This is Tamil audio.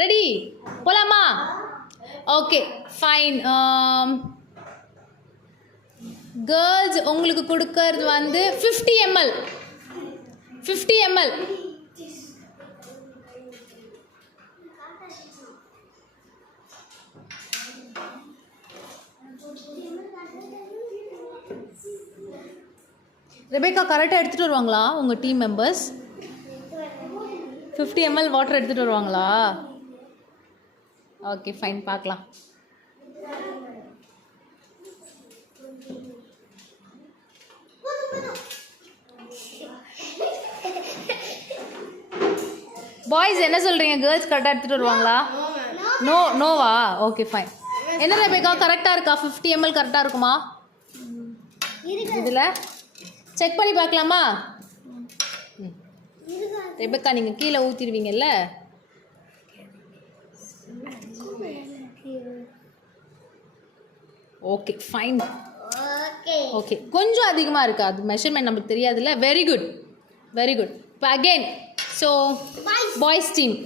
ரெடி போலாமா? Okay fine. கேர்ள்ஸ் உங்களுக்கு கொடுக்கறது வந்து 50 ml. 50 ml. ரெபேக்கா கரெக்டாக எடுத்துகிட்டு வருவாங்களா உங்கள் டீம் மெம்பர்ஸ்? 50 ml வாட்டர் எடுத்துகிட்டு வருவாங்களா? ஓகே ஃபைன், பார்க்கலாம். பாய்ஸ் என்ன சொல்கிறீங்க? கேர்ள்ஸ் கரெக்டாக எடுத்துகிட்டு வருவாங்களா? நோவா? Okay fine. என்ன ரெபேக்கா கரெக்டாக இருக்கா? 50 ml கரெக்டாக இருக்குமா? இதில் செக் பண்ணி பார்க்கலாமா? ரெபேக்கா நீங்கள் கீழே ஊற்றிடுவீங்கல்ல? Okay fine. ஓகே கொஞ்சம் அதிகமாக இருக்குது, அது மெஷர்மெண்ட் நமக்கு தெரியாதுல்ல. Very good very good. இப்போ அகெயின் ஸோ பாய்ஸ் டீம்